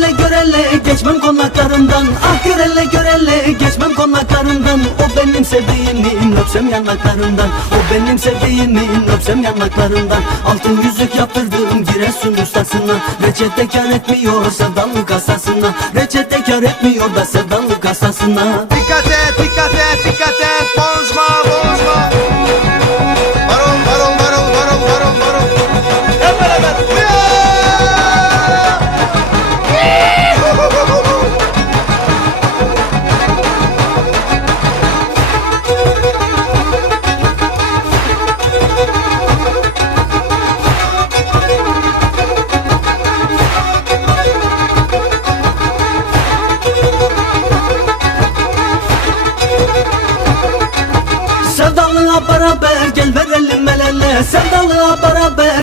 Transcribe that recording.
görelle geçmem konaklarından. Ah görelle görelle geçmem konaklarından. O benim sevdiğimi öpsem yanaklarından. O benim sevdiğimi öpsem yanaklarından. Altın yüzük yaptırdım Giresun ustasına. Reçete kar etmiyor sevdalık hastasına Reçete kar etmiyor da sevdalık hastasına Dikkat et dikkat et dikkat et beraber gel verelim el ele Sevdalığa beraber